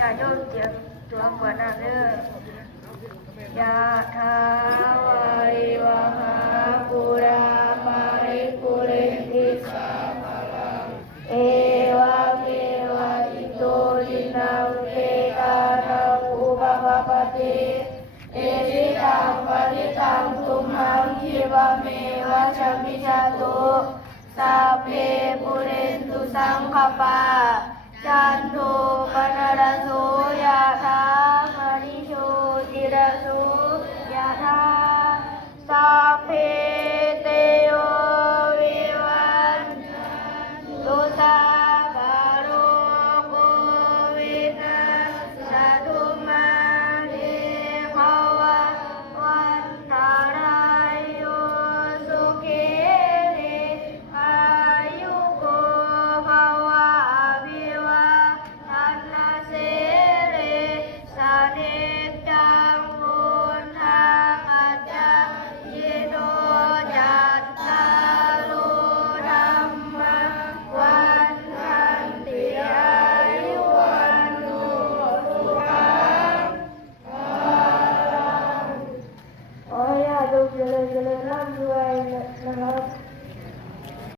ญาติโยมเตรียมตัวกวดน้ำเด้อยะทาวาริวหาปุรามาริปุเรนติสาภาลังเอวะเมวะอิโตจินังเปตานังอุปปปปติเอจิตังปฏิตังตุมหังคิวะเมวะชมิจาตุสัพเพปุเรนตุสังขปาจันโทปน ร those yellow, yellow, love you,